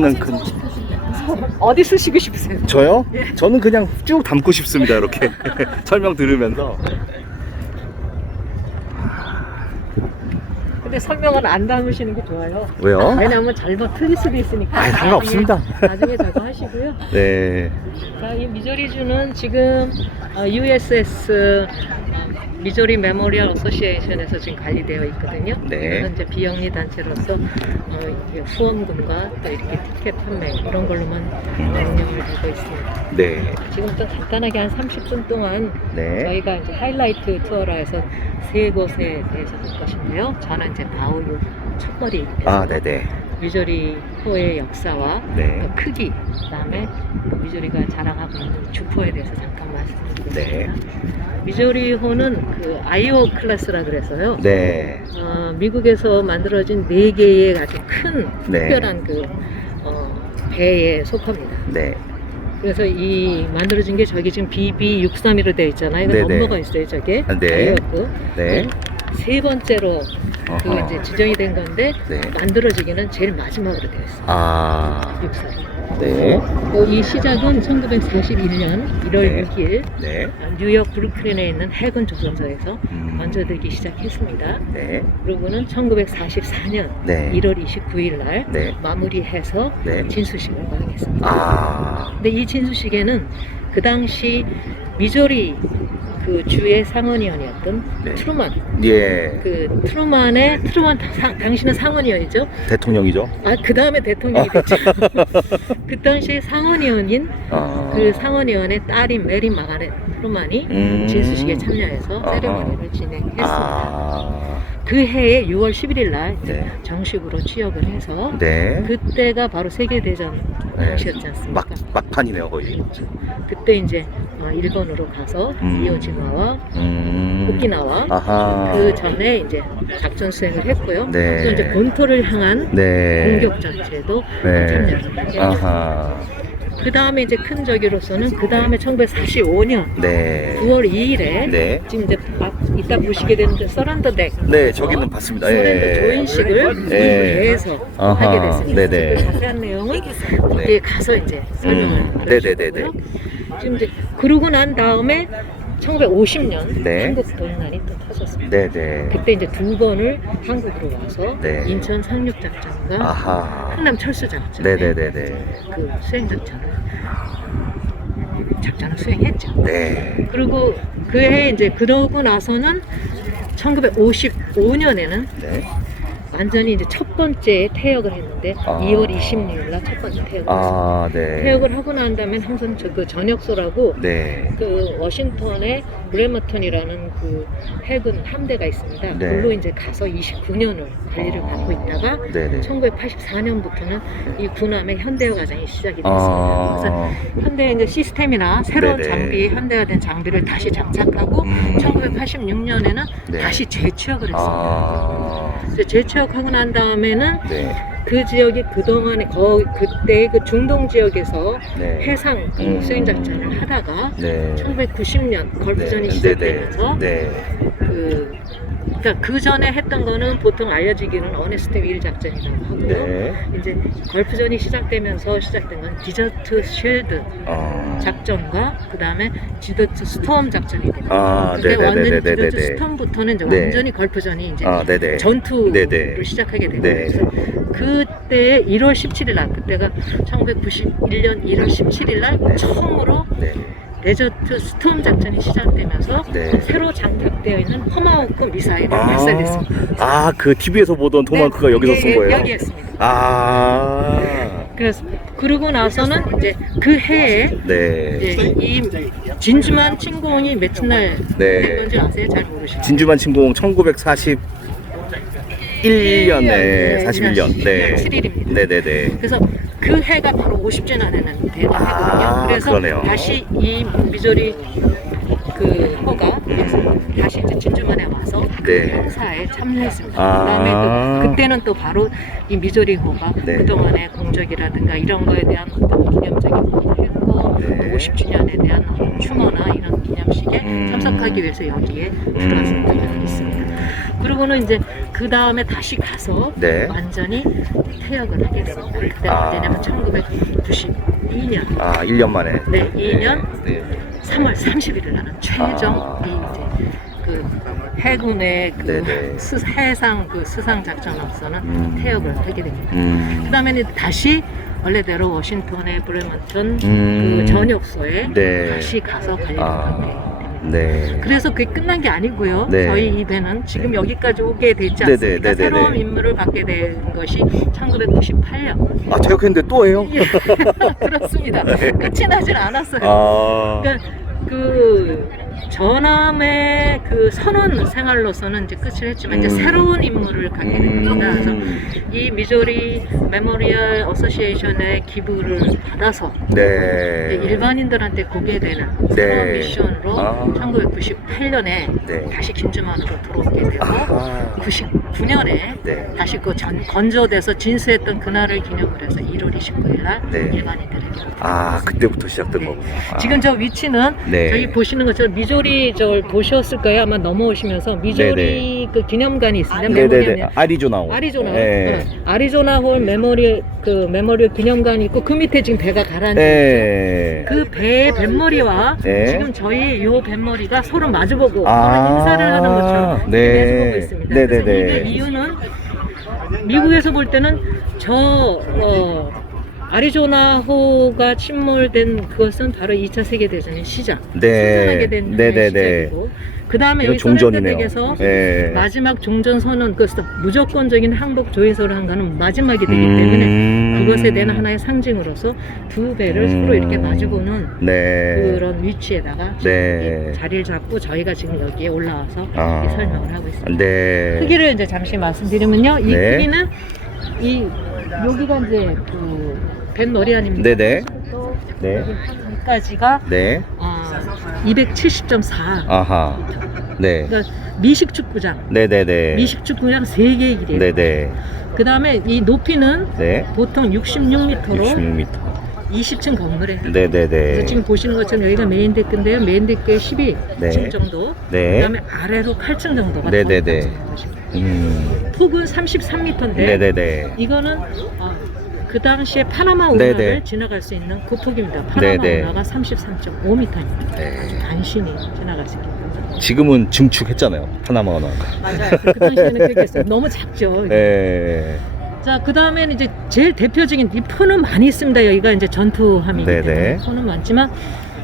엄청난 큰. 어디 쓰시고 싶으세요? 저요? 예. 저는 그냥 쭉 담고 싶습니다. 이렇게 설명 들으면서. 근데 설명은 안 담으시는 게 좋아요. 왜요? 왜냐면 잘못 틀릴 수도 있으니까. 아이, 상관없습니다. 나중에 저거 하시고요. 네. 자, 이 미조리주는 지금 USS 미조리 메모리얼 어소시에이션에서 지금 관리되어 있거든요. 네. 현재 비영리 단체로서 이게 후원금과 또 이렇게 티켓 판매 이런 걸로만 운영을 하고 있습니다. 네. 지금 좀 간단하게 한 30분 동안 네. 저희가 이제 하이라이트 투어라 해서 세 곳에 대해서 볼 것인데요. 저는 이제 바우유 첫머리에서 아, 네네. 미조리호의 역사와 네. 또 크기, 그다음에 미조리가 자랑하고 있는 주포에 대해서 잠깐 말씀드리겠습니다. 미조리호는 그 아이오 클래스라 그래서요. 네. 미국에서 만들어진 4개의 아주 큰 네. 특별한 그 배에 속합니다. 네. 그래서 이 만들어진 게 저기 지금 BB631로 되어 있잖아요. 이거 네네. 넘버가 있어요, 저게. 아, 네. 아이오크. 네. 세 번째로 그 어허. 이제 지정이 된 건데 네. 만들어지기는 제일 마지막으로 되어 있어요. 아. 6살. 네. 이 시작은 1941년 1월 네. 6일 네. 뉴욕 브루클린에 있는 해군 조선소에서 먼저 들기 시작했습니다. 네. 그리고는 1944년 네. 1월 29일 날 네. 마무리해서 네. 진수식을 거행했습니다. 아. 근데 이 진수식에는 그 당시 미조리 그 주의 상원의원이었던 네. 트루만, 예. 그 당시는 상원의원이죠. 대통령이죠. 그 다음에 대통령이 됐죠. 그 당시에 상원의원인 아. 그 상원의원의 딸인 메리 마가렛 트루만이 진수식에 참여해서 아하. 세레머니를 진행했습니다. 아. 그 해에 6월 11일 날 네. 정식으로 취업을 해서 네. 그때가 바로 세계대전 당시였지 않습니까? 막판이네요, 거의. 그때 이제 일본으로 가서 이오지마와 오키나와 아하. 그 전에 이제 작전 수행을 했고요. 네. 또 이제 본토를 향한 네. 공격 전체도 네. 참여를 했죠. 아하. 그 다음에 이제 큰 적으로서는 그 다음에 1945년 네. 9월 2일에 네. 지금 이제 이따 보시게 되는 그 서런더 덱. 네, 저기는 봤습니다. 서렌더 조인식을 배에서 아하. 하게 됐습니다. 네네. 그 자세한 내용은 거기에 가서 이제 설명을 네네네네. 드리고요. 지금 이제 그러고 난 다음에 1950년 네. 한국 동난이 또 터졌습니다. 네네. 그때 이제 2번을 한국으로 와서 네. 인천 상륙작전과 아하. 흥남 철수작전 네네네네. 그 작전을 수행했죠. 네. 그리고 그 해에 이제 그러고 나서는 1955년에는 네. 완전히 이제 첫 번째 퇴역을 했는데 2월 26일 날 첫 번째 퇴역을 했습니다. 아, 네. 퇴역을 하고 난 다음에 항상 그 전역소라고 네. 그 워싱턴에 브레머턴이라는 그 해군 함대가 있습니다. 네. 그걸로 이제 가서 29년을 관리를 받고 있다가 네네. 1984년부터는 이 군함의 현대화 과정이 시작이 됐습니다. 그래서 현대 이제 시스템이나 새로운 네네. 장비, 현대화 된 장비를 다시 장착하고 1986년에는 네. 다시 재취역을 했습니다. 아. 이제 재취역하고 난 다음에는 네. 그 지역이 그동안에 그때 그 중동 지역에서 네. 해상 그 수행 작전을 하다가 네. 1990년 걸프전이 네. 시작되면서 네. 그러니까 그 전에 했던 거는 보통 알려지기는 어네스트 윌 작전이라고 하고요. 네. 이제 걸프전이 시작되면서 시작된 건 디저트 쉴드 작전과 그 다음에 디저트 스톰 작전이 됩니다. 아, 그게 완전히 네네네네네네. 디저트 스톰부터는 이제 네. 완전히 걸프전이 이제 네네. 전투를 네네. 시작하게 되고 네. 그래서 그때 1월 17일 날 그때가 1991년 1월 17일 날 처음으로 네. 데저트 스톰 작전이 시작되면서 네. 새로 장착되어 있는 토마호크 미사일을 발사됐습니다. 아, 그 TV에서 보던 토마호크가 여기서 쏜 거예요? 여기였습니다. 아. 그래서 그러고 나서는 이제 그 해에 네. 이제 이 진주만 침공이 며칠 날 네. 된 건지 아세요? 잘 모르시죠? 진주만 침공 1941년에 41년. 네. 7일입니다. 네네네. 그래서 그 해가 바로 50주년에는 되는 해거든요. 그래서 그러네요. 다시 이 미조리 그 호가 다시 이제 진주만에 와서 그 네. 행사에 참여했습니다. 아. 그다음에 그때는 또 바로 이 미조리 호가 네. 그동안의 공적이라든가 이런 거에 대한 어떤 기념적인 것도 했고 해서 네. 50주년에 대한 추모나 이런 기념식에 참석하기 위해서 여기에 들어왔던 적이 있습니다. 그리고는 이제 그 다음에 다시 가서 네. 완전히 퇴역을 하게 됐습니다. 그때 아. 언제냐면 1992년. 아, 1년 만에. 네, 2년 네. 3월 30일을 하는 최종 아. 이 이제 그 해군의 그 네네. 해상 그 수상 작전으로서는 퇴역을 하게 됩니다. 그다음에는 다시 원래대로 워싱턴의 브레먼턴 그 전역소에 네. 다시 가서 관리를 아. 하게 됩니다. 네. 그래서 그게 끝난 게 아니고요. 네. 저희 이 배는 지금 네. 여기까지 오게 되지 네네, 않습니까? 네네네. 새로운 임무를 받게 된 것이 1998년. 아, 퇴역했는데 또 해요? 그렇습니다. 네. 끝이 나질 않았어요. 아. 그러니까 그 전함의 그 선원 생활로서는 이제 끝을 했지만 이제 새로운 임무를 갖게 됩니다. 그래서 이 미조리 메모리얼 어소시에이션의 기부를 받아서 네. 일반인들한테 공개되는 네. 새로운 미션으로 아. 1998년에 네. 다시 김주만으로 들어오게 되고 아. 99년에 네. 다시 그 건조돼서 진수했던 그날을 기념을 해서 1월 29일 날 네. 일반인들에게 아, 그때부터 시작된 네. 거구나. 아. 지금 저 위치는 네. 저기 보시는 것처럼 미조리 저 보셨을 거예요. 아마 넘어오시면서 미조리 그 기념관이 있습니다. 메모리얼 네네네. 아리조나호. 아리조나 네. 아리조나 홀 메모리얼 그 메모리얼 기념관이 있고 그 밑에 지금 배가 가라앉아 네. 그 배의 뱃머리와 네. 지금 저희 요 뱃머리가 서로 마주보고 아. 서로 인사를 하는 것처럼 네. 마주보고 있습니다. 네네네. 그래서 이게 이유는 미국에서 볼 때는 아리조나호가 침몰된 그것은 바로 2차 세계대전의 시작. 네. 승전하게 된 네네네. 시작이고 그 다음에 이거 여기 종전이네요. 소련대에서 네. 마지막 종전 선언, 그것도 무조건적인 항복 조인서를 한 거는 마지막이 되기 때문에 그것에 대한 하나의 상징으로서 두 배를 서로 이렇게 마주보는 네. 그런 위치에다가 네. 자리를 잡고 저희가 지금 여기에 올라와서 아. 이 설명을 하고 있습니다. 네. 크기를 이제 잠시 말씀드리면요, 이 네. 크기는 이 여기가 이제 그 뱃머리 아닙니까? 네네. 또 네. 여기까지가 네. 270.4. 아하. 네. 그러니까 미식 축구장. 네네네. 미식 축구장 3개의 길이에요. 네네. 그 다음에 이 높이는 네. 보통 66m로 66m. 20층 건물에. 네네네. 그래서 지금 보시는 것처럼 여기가 메인 데크인데요. 메인 데크에 12층 네. 정도. 네. 그 다음에 아래로 8층 정도가 네네네. 더 폭은 33m인데 네네네. 이거는 그 당시에 파나마 운하를 네네. 지나갈 수 있는 그 폭입니다. 파나마 네네. 운하가 33.5m입니다. 네. 간신히 지나갈 수 있게. 지금은 증축했잖아요. 파나마 언어. 맞아요. 그 당시에는 그랬어요. 너무 작죠. 네. 자, 그 다음에는 이제 제일 대표적인 이 포는 많이 있습니다. 여기가 이제 전투함이기 네네. 때문에 포는 많지만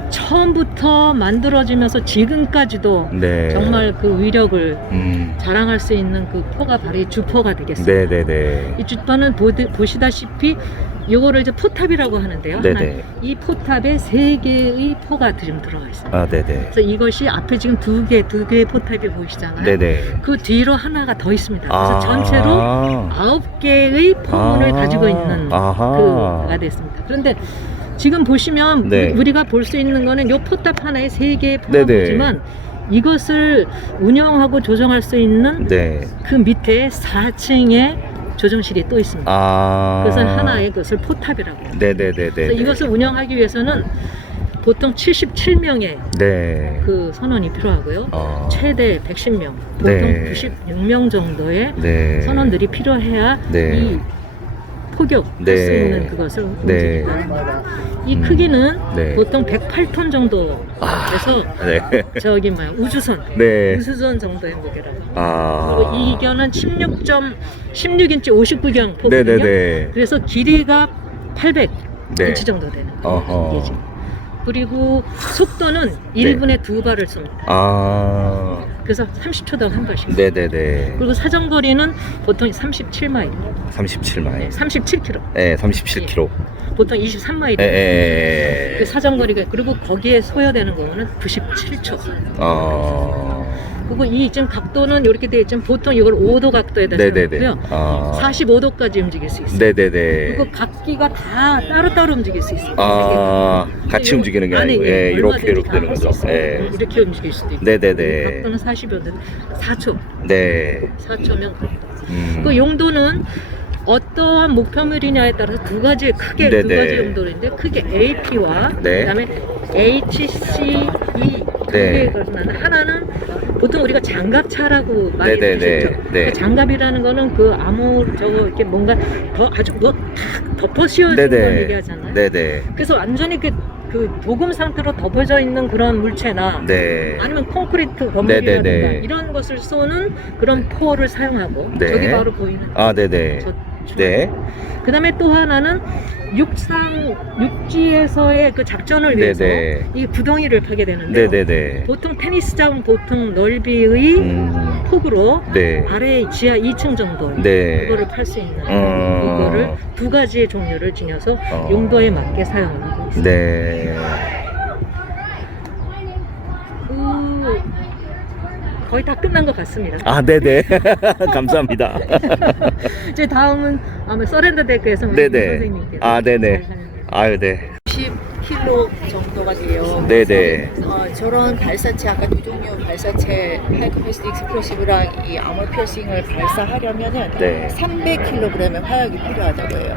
처음부터 만들어지면서 지금까지도 네. 정말 그 위력을 음. 자랑할 수 있는 그 포가 바로 이 주포가 되겠습니다. 네네네. 이 주포는 보시다시피 요거를 이제 포탑이라고 하는데요. 네네. 하나, 이 포탑에 3개의 포가 지금 들어가 있습니다. 아, 네네. 그래서 이것이 앞에 지금 두 개의 포탑이 보이시잖아요. 네네. 그 뒤로 하나가 더 있습니다. 그래서 아. 전체로 9개의 포문을 가지고 있는 아하. 그가 됐습니다. 그런데 지금 보시면 네. 우리가 볼 수 있는 거는 요 포탑 하나에 3개의 네네. 포탑이지만 이것을 운영하고 조정할 수 있는 네. 그 밑에 4층에 조정실이 또 있습니다. 아. 그것은 하나의 것을 포탑이라고 합니다. 네네네네. 그래서 이것을 운영하기 위해서는 보통 77명의 네. 그 선원이 필요하고요. 최대 110명, 보통 네. 96명 정도의 네. 선원들이 필요해야 네. 이 포격할 네. 수 있는 그것을 네. 움직인다. 이 크기는 네. 보통 108톤 정도 돼서 네. 저기 우주선, 네. 우주선 정도의 무게라고. 아. 그리고 이 견은 16인치 59경 포거든요. 네네네. 그래서 길이가 800인치 네. 정도 되는 어허. 게지. 그리고 속도는 1분에 2발을 쏩니다. 아. 그래서 30초당 한 발씩. 네네네. 그리고 사정거리는 보통 37마일, 37마일. 37km. 네, 37km. 보통 23마일. 에. 그 사정거리가, 그리고 거기에 소요되는 거는 97초. 그리고 이 지금 각도는 이렇게 되어 있지만 보통 이걸 5도 각도에다 네네네. 세우고요. 45도까지 움직일 수 있어요. 네네네. 그리고 각기가 다 따로따로 움직일 수 있어요. 같이 움직이는 게 아니고, 예, 이렇게 되는 거죠. 예. 이렇게 움직일 수도 있고. 네네네. 각도는 45도, 4초. 네. 4초면 각도. 음. 그 용도는 어떠한 목표물이냐에 따라서 두 가지 크게 두 네네. 가지 용도인데 크게 AP와 네. 그다음에 HCE 두 네. 개의 것을 나는 하나는 보통 우리가 장갑차라고 많이 네네네. 들으시죠. 네. 그 장갑이라는 거는 그 아무 저거 이렇게 뭔가 더 아주 뭐탁 덮어 씌워진 걸 얘기하잖아요. 네네. 그래서 완전히 그 도금 상태로 덮어져 있는 그런 물체나 네. 아니면 콘크리트 건물이라든가 네네네. 이런 것을 쏘는 그런 포어를 사용하고 네. 저기 바로 보이는 아, 네네. 네. 그 다음에 또 하나는 육지에서의 그 작전을 위해서 네네. 이 구덩이를 파게 되는데 네네네. 보통 테니스장 보통 넓이의 폭으로 네. 아래 지하 2층 정도 네. 그거를 팔 수 있는 그거를 두 가지의 종류를 지녀서 용도에 맞게 사용하고 있습니다. 네. 거의 다 끝난 것 같습니다. 아, 네네. 감사합니다. 이제 다음은 아마 서렌더 데크에서 우리 네네. 선생님께서 아, 네네. 잘 설명해 아유, 네. 10kg 정도가 돼요. 네네. 저런 발사체 아까 두 종류 발사체 하이커패시티 익스플로시브랑 이 아머 피어싱을 발사하려면은 네. 300kg의 화약이 필요하다고 해요.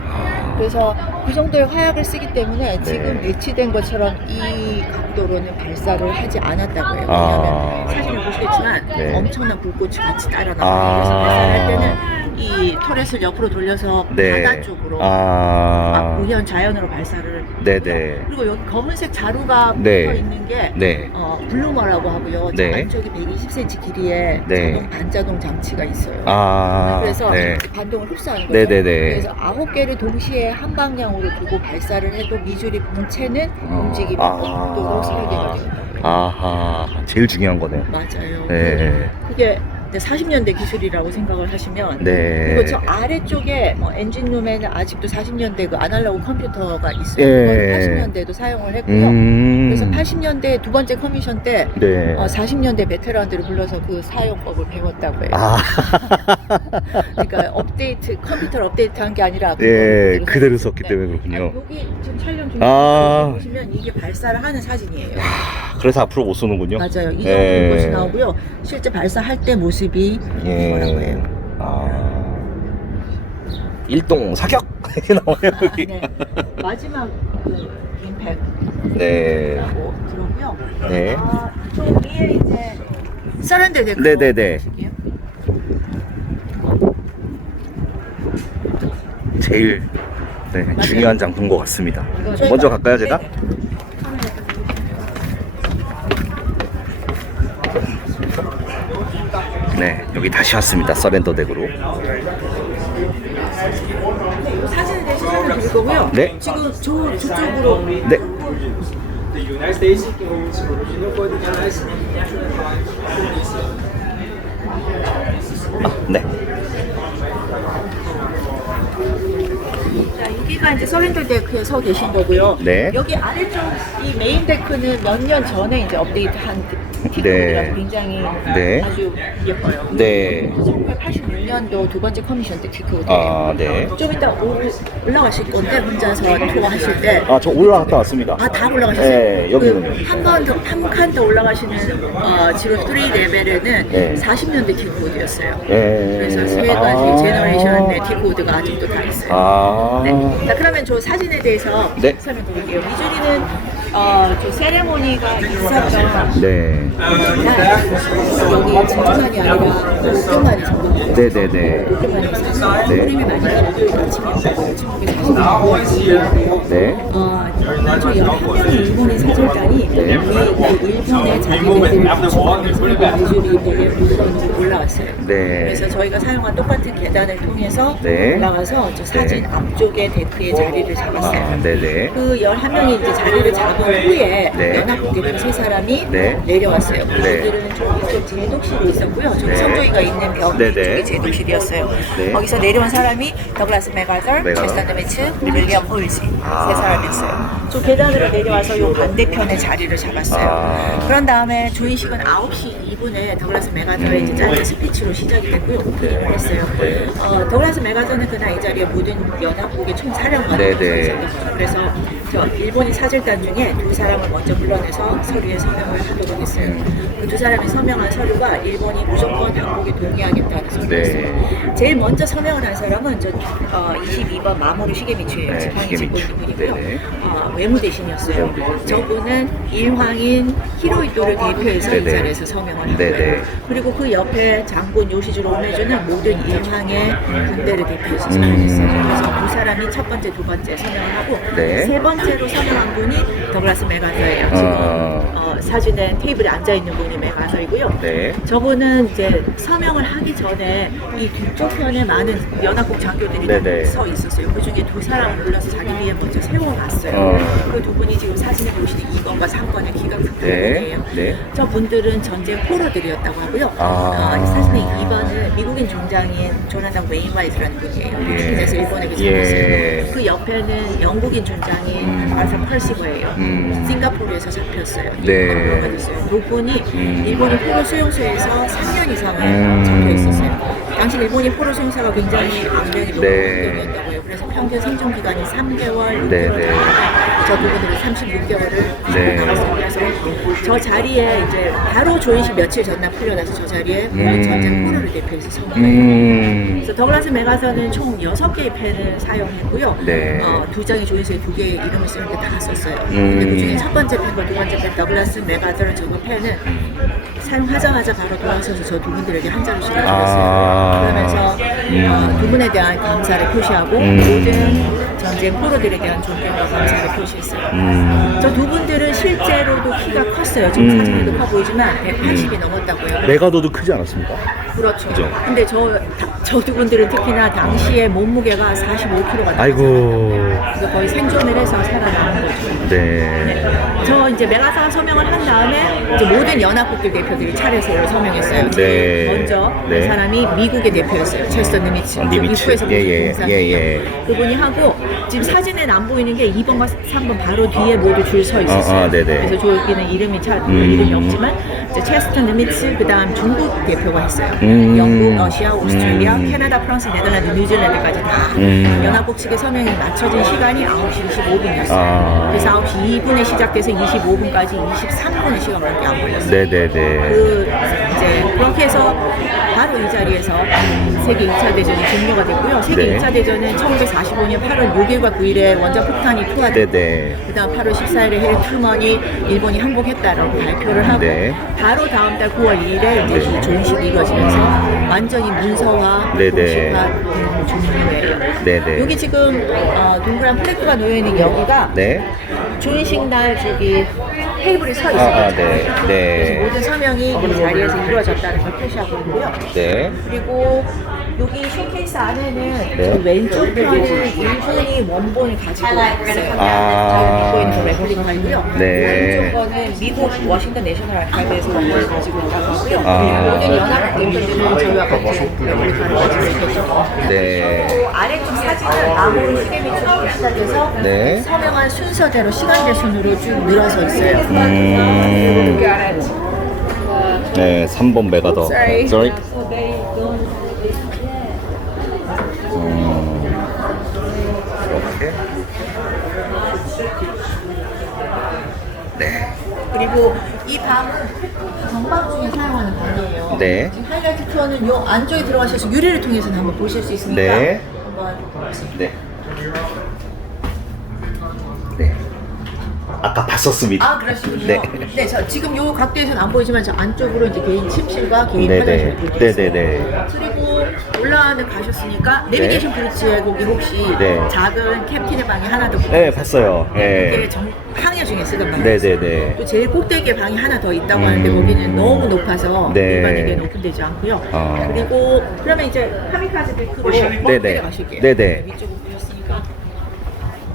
그래서 그 정도의 화약을 쓰기 때문에 지금 배치된 것처럼 이 각도로는 발사를 하지 않았다고 해요. 왜냐하면 사진을 보시겠지만 네. 엄청난 불꽃이 같이 따라 나와요. 그래서 발사를 할 때는 이 터렛을 옆으로 돌려서 네. 바다 쪽으로 우연 자연으로 발사를 네네. 그리고 여기 검은색 자루가 네. 붙어 있는 게 네. 블루머라고 하고요. 네. 안쪽에 120cm 길이의 네. 자동 반자동 장치가 있어요. 네. 그래서 반동을 흡수하는 거죠. 네네네. 그래서 9개를 동시에 한 방향으로 두고 발사를 해도 미주리 본체는 움직임이 없도록 설계가 되어 있어요. 아하, 제일 중요한 거네요. 맞아요. 네. 그게 40년대 기술이라고 생각을 하시면 네. 그리고 저 아래쪽에 엔진룸에는 아직도 40년대 그 아날로그 컴퓨터가 있어요. 예. 그걸 80년대도 사용을 했고요. 그래서 80년대 두 번째 커미션 때 네. 40년대 베테랑들을 불러서 그 사용법을 배웠다고 해요. 아, 그러니까 컴퓨터를 업데이트한 게 아니라 예, 그대로 썼기 네. 때문에 그렇군요. 여기 지금 촬영 중에 보시면 이게 발사를 하는 사진이에요. 그래서 앞으로 못 쏘는군요. 맞아요. 이 정도 예. 것이 나오고요. 실제 발사할 때 모습이 뭐라고 해요. 일동 사격 나와요 여기. 네. 마지막 그 임팩트 네. 들어오고요. 네. 저 위에 이제 서렌더 데크 네네네. 보실게요. 제일 중요한 장소인 것 같습니다. 먼저 갈까요 제가? 네, 여기 다시 왔습니다. 서렌더 덱으로. 사진에 대해서 설명드릴 거고요. 네. 지금 저쪽으로 네. The United States, you know, for the United States. 네. 자, 여기가 이제 서렌더 데크에 서 계신 거고요. 네. 여기 아래쪽 이 메인 데크는 몇 년 전에 이제 업데이트한 디코이라서 굉장히 네. 아주 예뻐요. 네. 1986년도 두 번째 커미션 때 디코이예요. 아, 네. 좀 이따 올라가실 건데 혼자서 투어하실 때. 아, 저 올라갔다 왔습니다. 다 올라가셨어요? 네, 여기는. 한 칸 더 올라가시는 지로 3 레벨에는 네. 40년대 디코드였어요. 네. 그래서 세 가지 제너레이션의 디코드가 아직도 다 있어요. 네. 자, 그러면 저 사진에 대해서 네. 설명드릴게요. 미주리는 저 세레모니가 있었던 네. 여기 진주만이 아니라 끝만이 전부 네네네. 끝만이 있었어요. 네. 그림이 많이 아침이었고 1940년대 네. 저 11명의 일본의 사절단이 일본의 자기네들을 구축하면서 미주리의 물건으로 올라왔어요. 네. 그래서 저희가 사용한 똑같은 계단을 통해서 네. 올라가서 저 사진 앞쪽에 데크에 자리를 잡았어요. 아, 네네. 그 11명이 이제 자리를 잡은 후에 네. 연합국 대표 세 사람이 네. 내려왔어요. 네. 그들은 저기 쪽 제독실이 있었고요. 저기 네. 선조이가 있는 벽 네, 네. 쪽에 제독실이었어요. 네. 거기서 내려온 사람이 더글라스 맥아더, 맥아더. 제스턴 매츠, 윌리엄 홀지 세 사람이었어요. 저 계단으로 내려와서 요 반대편에 자리를 잡았어요. 그런 다음에 조인식은 9시 2분에 더글라스 맥아더의 이제 짧은 스피치로 시작이 됐고요. 오프닝을 했어요. 더글라스 맥아더는 그날 이 자리에 모든 연합국의 총사령관을 네. 있었던 거죠. 그래서 저 일본인 사절단 중에 두 사람을 먼저 불러내서 서류에 서명을 하도록 했어요. 그 두 사람이 서명한 서류가 일본이 무조건 항복에 동의하겠다는 서류였어요. 네. 제일 먼저 서명을 한 사람은 22번 마모루 시게미츠예요. 네, 지팡이 시게미츠. 집권인분이고요. 네네. 외무대신이었어요. 저분은 일황인 히로이토를 대표해서 이 네네. 자리에서 서명을 한 네네. 거예요. 그리고 그 옆에 장군 요시지로 오메주는 모든 일황의 군대를 대표해서 서명했어요. 그래서 두 사람이 첫 번째, 두 번째 서명을 하고 네. 세 번째로 서명한 분이 더글라스 맥아더예요. 지금 사진에 테이블에 앉아 있는 분이 맥아더이고요. 네. 저분은 이제 서명을 하기 전에 이 뒤쪽 편에 많은 연합국 장교들이 다 네네. 서 있었어요. 그 중에 두 사람을 불러서 자기 뒤에 먼저 세워놨어요. 그 두 분이 지금 사진에 보시는 2번과 3번의 기각특별분이에요. 네. 저 분들은 전쟁 포로들이었다고 하고요. 사진의 2번은 미국인 중장인 조나단 웨인라이트라는 분이에요. 필리핀에서 일본에게 잡혔어요. 그 옆에는 영국인 중장인 아사 펄시거예요. 싱가포르에서 잡혔어요. 네. 두 분이 일본이 포로 수용소에서 3년 이상을 잡혀 있었어요. 당시 일본이 포로 수용소가 굉장히 안전이 높은 환경이었다고 해요. 그래서 평균 생존 기간이 3개월, 6개월. 네. 저 부분들은 36개월을 네. 나갔어요. 그래서 저 자리에 이제 바로 조인식 며칠 전날 풀려나서 저 자리에 모든 전쟁 포로를 대표해서 서명해요. 그래서 더글라스 맥아서는 총 6개의 펜을 사용했고요. 네. 두 장의 조인식에 2개의 이름을 쓰는데 다 썼어요. 근데 그 중에 첫 번째 펜과 두 번째 펜 더글라스 맥아서는 저거 펜은 사용하자마자 바로 돌아서서 저 두 분들에게 한 자루씩 드렸어요. 그러면서 두 분에 대한 감사를 표시하고 모든 전쟁 포로들에 대한 존경과 감사를 표시했어요. 저 두 분들은 실제로도 키가 컸어요. 지금 사진에도 커 보이지만 180이 넘었다고요. 메가더도 크지 않았습니까? 그렇죠. 그죠? 근데 저 두 분들은 특히나 당시에 몸무게가 45kg가 넘었어요. 아이고. 그래서 거의 생존을 해서 살아남은 거죠. 네. 저 이제 메가사가 서명을 한 다음에 이제 모든 연합국들 대표들이 차례로 서명했어요. 네. 먼저 네. 그 사람이 미국의 대표였어요. 체스터 니미츠. 니미츠. 입구에서 보시는 예, 인사입니다. 그분이 하고 지금 사진에는 안 보이는 게 2번과 3번 바로 뒤에 모두 줄 서 있었어요. 네네. 그래서 저기는 이름이 이름이 없지만 이제 체스터 니미츠 그다음 중국 대표가 했어요. 영국, 러시아, 오스트레일리아, 캐나다, 프랑스, 네덜란드, 뉴질랜드까지 다 연합국 측의 서명이 맞춰진 시간이 9시 25분이었어요. 그래서 9시 2분에 시작돼서 25분까지 23분의 시간밖에 안 걸렸어요. 네네네. 이제 그렇게 해서 바로 이 자리에서 세계 2차 대전이 종료가 됐고요. 세계 네. 2차 대전은 1945년 8월 6일과 9일에 원자 폭탄이 투하됐고 네네. 그다음 8월 14일에 해리 트루먼이 일본이 항복했다라고 발표를 하고 네. 바로 다음 달 9월 2일에 이제 이 조인식이 이루어지면서 완전히 문서화, 네네. 공식화된 종료예요. 네네. 여기 지금 동그란 플래크가 놓여 있는 여기가 네. 조인식 날 저기 테이블이 서 있어요. 네. 그래서 네. 모든 서명이 이 자리에서 이루어졌다는 걸 표시하고 있고요. 네. 그리고 여기 쇼케이스 안에는 네. 저 왼쪽 편은 일본이 원본을 가지고 있어요. 아. 저기 있는 거 레플리카이고요. 네. 왼쪽 거는 미국 워싱턴 내셔널 아카이브에서 원본을 가지고 있다고 하고요. 아. 모든 연합국 대표들은 저희와 같은 레플리카를 가지고 있겠죠. 네. 그리고 아래쪽 사진은 마모루 시게미츠부터 시작해서 네. 서명한 순서대로 시간제 순으로 쭉 늘어서 있어요. 네, 3번 메가더. Sorry. 이렇게. 네. 그리고 이 방은 전방 중에 사용하는 방이에요. 네. 지금 하이라이트 투어는 요 안쪽에 들어가셔서 유리를 통해서 한번 보실 수 있으니까 네. 한번 네. 네. 아까 봤었습니다. 그러시군요. 네. 네, 저 지금 요 각도에서는 안 보이지만 저 안쪽으로 이제 개인 침실과 개인 네네. 화장실 되어 있어요. 네네네. 그리고 올라가는 가셨으니까 내비게이션 브릿지에 거기 혹시 네. 작은 캡틴의 방이 하나 더 네, 봤어요. 이게 네. 항해 중에 쓰던 방이에요. 네네네. 또 제일 꼭대기에 방이 하나 더 있다고 하는데 거기는 너무 높아서 네. 일반에게는 오픈되지 않고요. 그리고 그러면 이제 카미카제 데크로 네네. 내려가실게요. 네네. 위쪽으로 보셨으니까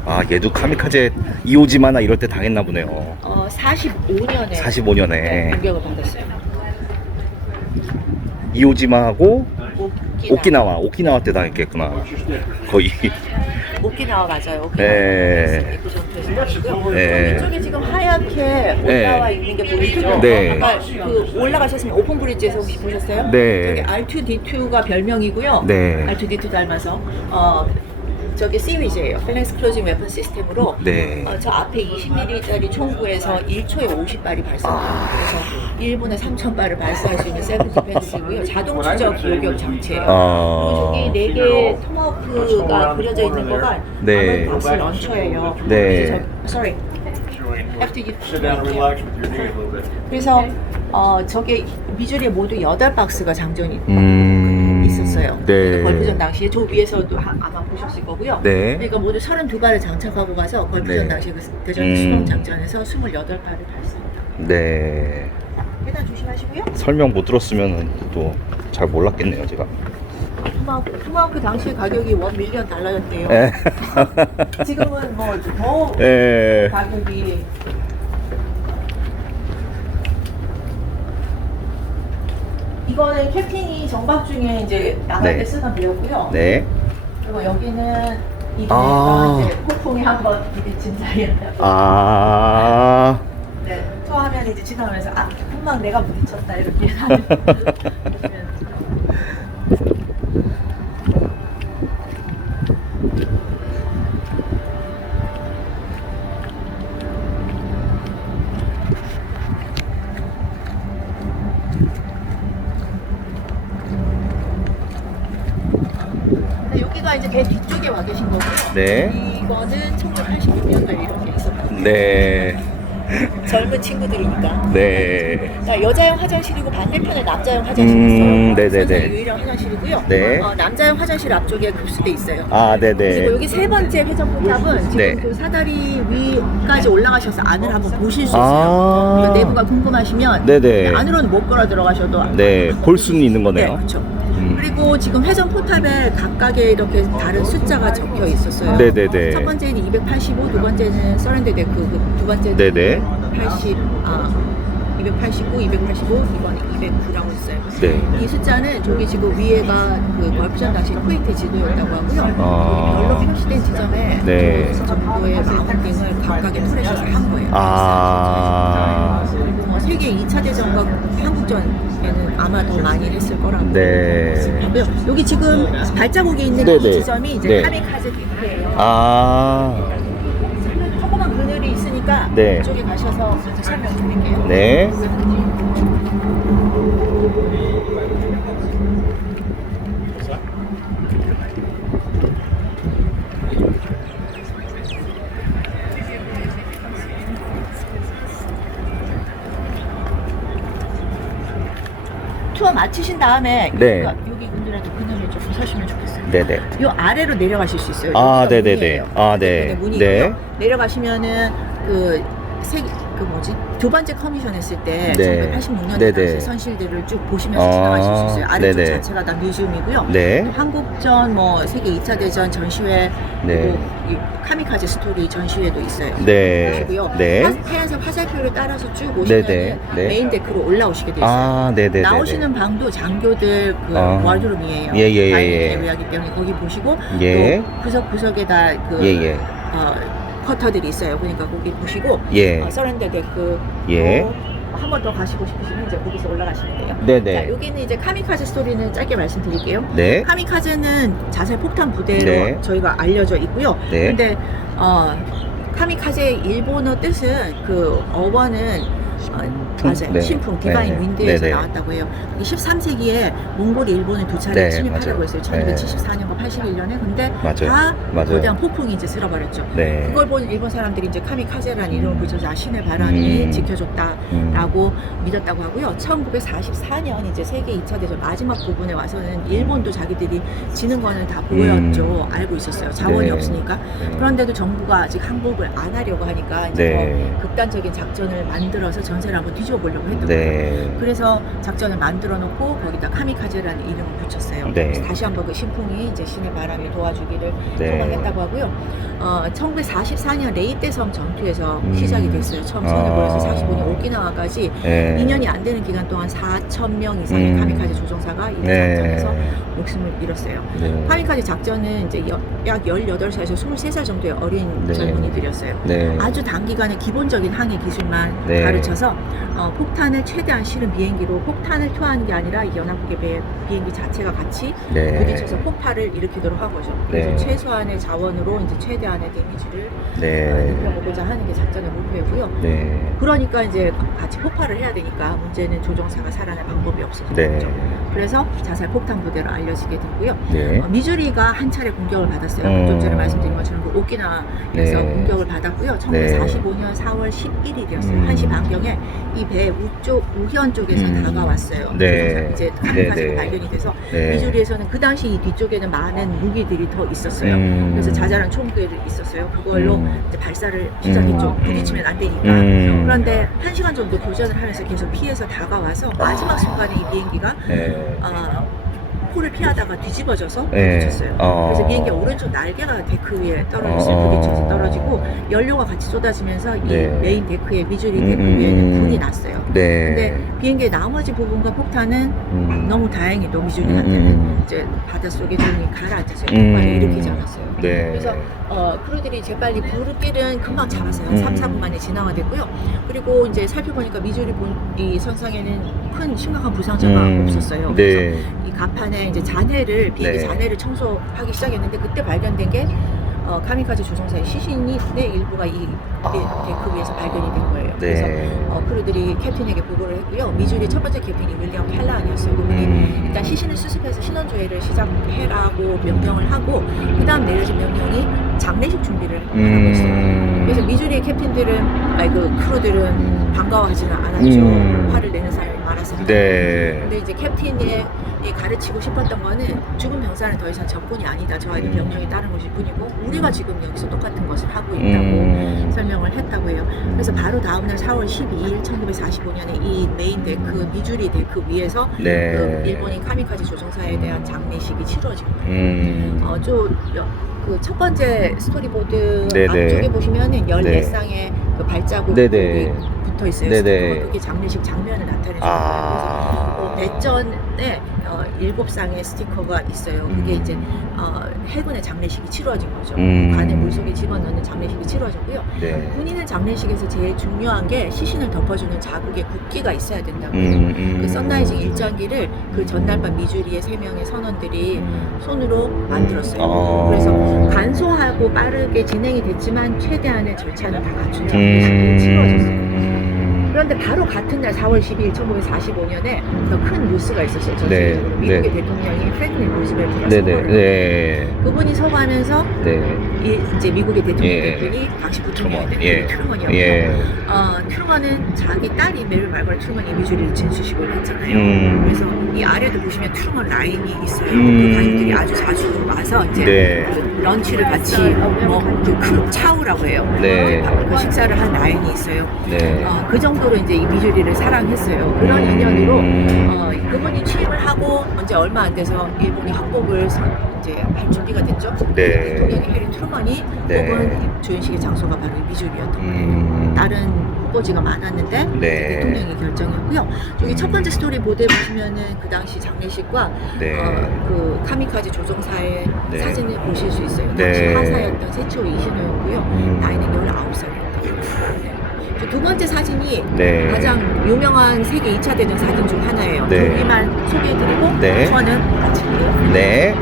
아, 얘도 카미카제 이오지마나 이럴 때 당했나 보네요. 45년에 45년에 공격을 받았어요. 이오지마하고 오키나와 때 당했겠구나. 거의. 오키나와 맞아요. 오키나와 네. 그 전투에서 네. 이쪽에 지금 하얗게 올라와 있는 게 보이죠? 네. 아까 그 올라가셨으면 오픈 브릿지에서 혹시 보셨어요? 네. 저기 R2D2가 별명이고요. 네. R2D2 닮아서 저게 시위즈예요. 밸런스 클로징 웨폰 시스템으로 네. 저 앞에 20mm짜리 총구에서 1초에 50발이 발사해요. 그래서 1분에 3,000발을 발사할 수 있는 셀프 디펜스고요. 자동 추적 요격 장치예요. 그리고 저기 4개의 토마호크가 그려져 있는 거가 네. 박스 런처예요. 네. 그래서 sorry. After you. Sit down and relax with your knee a little bit. 그래서 저게 미주리에 모두 8박스가 장전이 있었어요. 네. 걸프전 당시에 저 위에서도 아마 보셨을 거고요. 네. 그러니까 모두 32발을 장착하고 가서 걸프전 네. 당시에 그 대전 수동 작전에서 28발을 발사했다. 네. 계단 조심하시고요. 설명 못 들었으면 또 잘 몰랐겠네요, 제가. 토마호크 당시에 가격이 $1,000,000였대요. 네. 지금은 뭐 더 네. 가격이 이거는 캡틴이 정박 중에 이제 나갈 네. 때 쓰던 배였고요. 네. 그리고 여기는 이게 이제 폭풍이 한번 부딪힌 자리였다고. 아. 네. 토하면 이제 지나가면서 금방 내가 부딪혔다 이렇게 하는. 여기가 이제 배 뒤쪽에 와 계신 거고요. 네. 이거는 1986년도에 이렇게 있었거든요. 네. 젊은 친구들이니까. 네. 자, 여자용 화장실이고 반대편에 남자용 화장실이 있어요. 네네네. 선생님 유일한 화장실이고요. 네. 남자용 화장실 앞쪽에 급수대 있어요. 아, 그리고 네네. 여기 세 번째 회전 포탑은 지금 네. 그 사다리 위까지 올라가셔서 안을 한번 보실 수 있어요. 아. 그러니까 내부가 궁금하시면 네네. 안으로는 못 걸어 들어가셔도 네. 볼 수는 있는 네, 거네요. 그렇죠. 그리고 지금 회전 포탑에 각각에 이렇게 다른 숫자가 적혀 있었어요. 네네네. 첫 번째는 285, 두 번째는 서렌더 데크, 두 번째는 네네. 289, 285, 이번에 209라고 있어요. 네. 이 숫자는 저기 지금 위에가 그 걸프전 당시 쿠웨이트 지도였다고 하고요. 아. 별로 표시된 지점에 네. 그 정도의 마운딩을 각각의 툴에서 한 거예요. 아. 그리고 뭐 세계 2차 대전과 한국전에는 아마 더 많이 했을 거라고. 네. 하고요. 여기 지금 발자국이 있는 네네. 이 지점이 이제 네. 카미카제 데크예요. 아. 조그만 그늘이 있으니까 네. 이쪽에 가셔서 설명드릴게요. 네. 투어 마치신 다음에 네. 여기 분들한테 그늘을 좀 서시면 좋겠어요. 네네. 요 아래로 내려가실 수 있어요. 아, 여기가 네네네. 문이에요. 아, 네. 문이 네. 있고요. 내려가시면은 두 번째 커미션 했을 때 네. 1986년도 네네. 당시 선실들을 쭉 보시면서 아, 지나가실 수 있어요. 아래쪽 네네. 자체가 다 뮤지엄이고요. 네. 또 한국전, 뭐 세계 2차 대전 전시회, 네. 그리고 이 카미카제 스토리 전시회도 있어요. 네. 보시고요. 네. 하얀색 화살표를 따라서 쭉 오시면 네네. 네. 메인 데크로 올라오시게 되어 있어요. 아, 네네네. 나오시는 방도 장교들 그 아. 와드룸이에요. 예, 예, 예, 다이닝 예. 에리아이기 때문에 거기 보시고 예. 또 구석구석에다 그 예, 예. 커터들이 있어요. 그러니까 거기 보시고 예. 서렌더 데크 예. 한 번 더 가시고 싶으시면 이제 거기서 올라가시면 돼요. 네네. 자, 여기는 이제 카미카제 스토리는 짧게 말씀드릴게요. 네. 카미카제는 자살 폭탄 부대로 네. 저희가 알려져 있고요. 네. 근데 카미카제 일본어 뜻은 그 어원은 맞아요. 네. 신풍 디바인 네. 윈드에서 네네. 나왔다고 해요. 이게 13세기에 몽골이 일본을 두 차례 네, 침입하려고 맞아요. 했어요. 1274년과 81년에. 근데 맞아요. 다 맞아요. 거대한 폭풍이 이제 쓸어버렸죠. 네. 그걸 본 일본 사람들이 이제 카미카제라는 이름을 붙여서 신의 바람이 지켜줬다라고 믿었다고 하고요. 1944년 이제 세계 2차 대전 마지막 부분에 와서는 일본도 자기들이 지는 거는 다 보였죠. 알고 있었어요. 자원이 네. 없으니까. 그런데도 정부가 아직 항복을 안 하려고 하니까 이제 네. 뭐 극단적인 작전을 만들어서 전세를 한번 뒤집어 보려고 했던 네. 거예요. 그래서 작전을 만들어 놓고 거기다 카미카제라는 이름을 붙였어요. 네. 그래서 다시 한번 그 신풍이 이제 신의 바람이 도와주기를 네. 소망했다고 하고요. 1944년 레이떼섬 전투에서 시작이 됐어요. 처음 선을 아. 보여서 45년 오키나와까지 네. 2년이 안 되는 기간 동안 4,000명 이상의 카미카제 조종사가 이 네. 작전에서 목숨을 잃었어요. 네. 카미카제 작전은 이제 약 18살에서 23살 정도의 어린 네. 젊은이들이었어요. 네. 아주 단기간에 기본적인 항해 기술만 네. 가르쳐서 폭탄을 최대한 실은 비행기로 폭탄을 투하하는 게 아니라 이 연합국의 비행기 자체가 같이 네. 부딪혀서 폭발을 일으키도록 한 거죠. 그래서 네. 최소한의 자원으로 이제 최대한의 데미지를 네. 입혀보고자 하는 게 작전의 목표였고요. 네. 그러니까 이제 같이 폭발을 해야 되니까 문제는 조종사가 살아날 방법이 없었던 네. 거죠. 그래서 자살 폭탄 부대로 알려지게 됐고요. 네. 미주리가 한 차례 공격을 받았어요. 음. 좀 전에 말씀드린 것처럼 그 오키나와에서 네. 공격을 받았고요. 1945년 4월 11일이었어요. 1시 반경에 이 배 우현 쪽에서 다가왔어요. 네. 이제 네, 카미카제가 네. 발견이 돼서 네. 미주리에서는 그 당시 이 뒤쪽에는 많은 무기들이 더 있었어요. 그래서 자잘한 총들이 있었어요. 그걸로 이제 발사를 시작했죠. 부딪히면 안 되니까. 그런데 1시간 정도 교전을 하면서 계속 피해서 다가와서 마지막 순간에 이 비행기가 네. 포를 피하다가 뒤집어져서 네. 부딪혔어요. 그래서 비행기 오른쪽 날개가 데크 위에 떨어졌어요. 부딪혀서 떨어지고 연료가 같이 쏟아지면서 네. 이 메인 데크에 미주리 데크 위에는 불이 났어요. 네. 근데 비행기의 나머지 부분과 폭탄은 너무 다행히도 미주리한테는 이제 바닷속에 조용히 가라앉아서 폭발을 일으키지 않았어요. 네. 그래서 크루들이 재빨리 불길은 금방 잡았어요. 3, 4분 만에 진화가 됐고요. 그리고 이제 살펴보니까 미주리 이 선상에는 큰 심각한 부상자가 없었어요. 네. 그래서 이 갑판에 이제 잔해를 비행기 네. 잔해를 청소하기 시작했는데 그때 발견된 게 카미카제 조종사의 시신의 일부가 이 데크 위에서 발견이 된 거예요. 그래서 네. 크루들이 캡틴에게 보고를 했고요. 미주리의 첫 번째 캡틴이 윌리엄 캘라한이었어요. 그분이 일단 시신을 수습해서 신원 조회를 시작해라고 명령을 하고 그 다음 내려진 명령이 장례식 준비를 하라고 했어요. 그래서 미주리의 캡틴들은 크루들은 반가워하지는 않았죠. 화를 내는 사람이 많았습니다. 네. 근데 이제 캡틴이 가르치고 싶었던 거는 죽은 병사는 더 이상 적군이 아니다. 저 아이는 명령에 따른 것일 뿐이고 우리가 지금 여기서 똑같은 것을 하고 있다고 설명을 했다고 해요. 그래서 바로 다음날 4월 12일 1945년에 이 메인 데크 미주리 데크 위에서 네. 그 일본인 카미카제 조종사에 대한 장례식이 치러진 거예요. 그 첫 번째 스토리보드 네네. 앞쪽에 보시면은 14쌍의 네. 그 발자국이 네네. 붙어 있어요. 네네. 스티커가 그게 장례식 장면을 나타내는 거예요. 그래서 배전에 7쌍의 스티커가 있어요. 그게 이제 해군의 장례식이 치러진 거죠. 관에 물속에 집어넣는 장례식이 치러졌고요. 네. 군인은 장례식에서 제일 중요한 게 시신을 덮어주는 자국의 국기가 있어야 된다고 해요. 그 선라이징 일장기를 그 전날 밤 미주리의 3명의 선원들이 손으로 만들었어요. 그래서 간소하고 빠르게 진행이 됐지만 최대한의 절차는 다 갖춘 장례식이 치러졌어요. 그런데 바로 같은 날 4월 12일 1945년에 더 큰 뉴스가 있었어요. 전세계적으로. 네. 미국의 네. 대통령이 프랭클린 루즈벨트가 네네. 서거를 네. 그분이 서거하면서 네. 이제 미국의 대통령 예. 분이 당시 부통령이었던 예. 트루먼이었고 예. 트루먼은 자기 딸이 메릴 말바라 트루먼이 미주리를 진수식을 했잖아요. 그래서 이 아래도 보시면 트루먼 라인이 있어요. 그 가족들이 아주 자주 와서 이제 네. 그 런치를 같이 그 차우라고 해요. 네. 그 식사를 한 라인이 있어요. 네. 그 정도로 이제 이 미주리를 사랑했어요. 그런 인연으로 그분이 취임을 하고 이제 얼마 안 돼서 일본이 항복을 이제 할 준비가 됐죠. 네. 대통령이 해리 트루먼이 네. 뽑은 조연식의 장소가 바로 이 미주리였던 거예요. 다른 후보지가 많았는데 네. 대통령의 결정이었고요. 여기 첫 번째 스토리 보드에 보시면은 그 당시 장례식과 네. 그 카미카제 조종사의 네. 사진을 보실 수 있어요. 네. 당시 하사였던 세치오 이시노였고요. 나이는 19살이었다고. 두 번째 사진이 네. 가장 유명한 세계 2차 대전 사진 중 하나예요. 네. 여기만 소개해드리고 네. 저는 마칠게요. 네.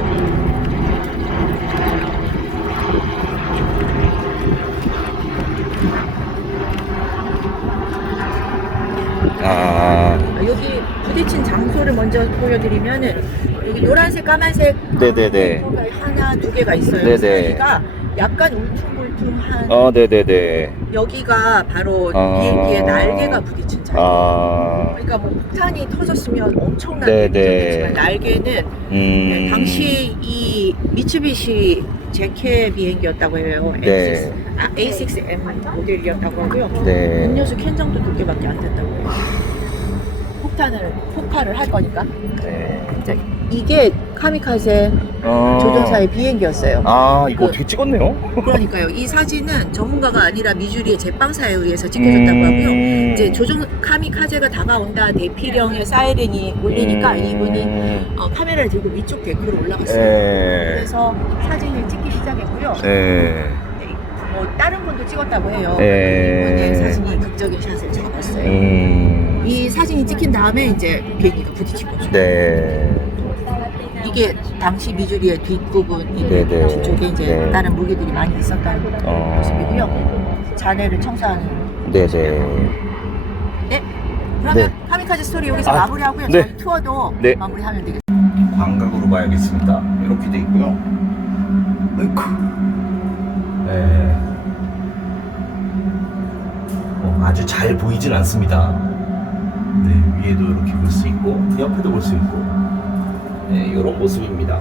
여기 부딪힌 장소를 먼저 보여드리면은 여기 노란색, 까만색 네네네. 하나, 두 개가 있어요. 네네. 여기가 약간 울퉁불퉁한 네네네. 여기가 바로 비행기의 날개가 부딪힌 자리. 그러니까 뭐 폭탄이 터졌으면 엄청난 네네. 데미지겠지만 날개는 네, 당시 이 미츠비시 제케 비행기였다고 해요. 네. A6M 모델이었다고 하고요. 네. 음료수 캔 정도 두께밖에 안 됐다고 해요. 폭발을 할 거니까. 네. 자, 이게 카미카제 조종사의 비행기였어요. 아, 이거 그- 어떻게 찍었네요? 그러니까요. 이 사진은 전문가가 아니라 미주리의 제빵사에 의해서 찍혀졌다고 하고요. 이제 조종 카미카제가 다가온다 대피령의 사이렌이 울리니까 이분이 카메라를 들고 위쪽 데크로 올라갔어요. 그래서 사진을 찍기 시작했고요. 네. 뭐 다른 분도 찍었다고 해요. 네. 이분의 사진이 극적인 샷을 잡았어요. 이 사진이 찍힌 다음에 이제 비행기가 부딪힌 거죠. 네. 이게 당시 미주리의 뒷부분, 네, 네. 뒤쪽에 이제 네. 다른 무기들이 많이 있었던 모습이고요. 잔해를 청소하는. 네네. 네. 그러면 네. 카미카제 스토리 여기서 아, 마무리하고요. 네. 저희 투어도 네. 마무리하면 되겠습니다. 광각으로 봐야겠습니다. 이렇게 돼 있고요. 아이쿠. 네. 아주 잘 보이진 않습니다. 네, 위에도 이렇게 볼 수 있고, 옆에도 볼 수 있고, 네, 이런 모습입니다.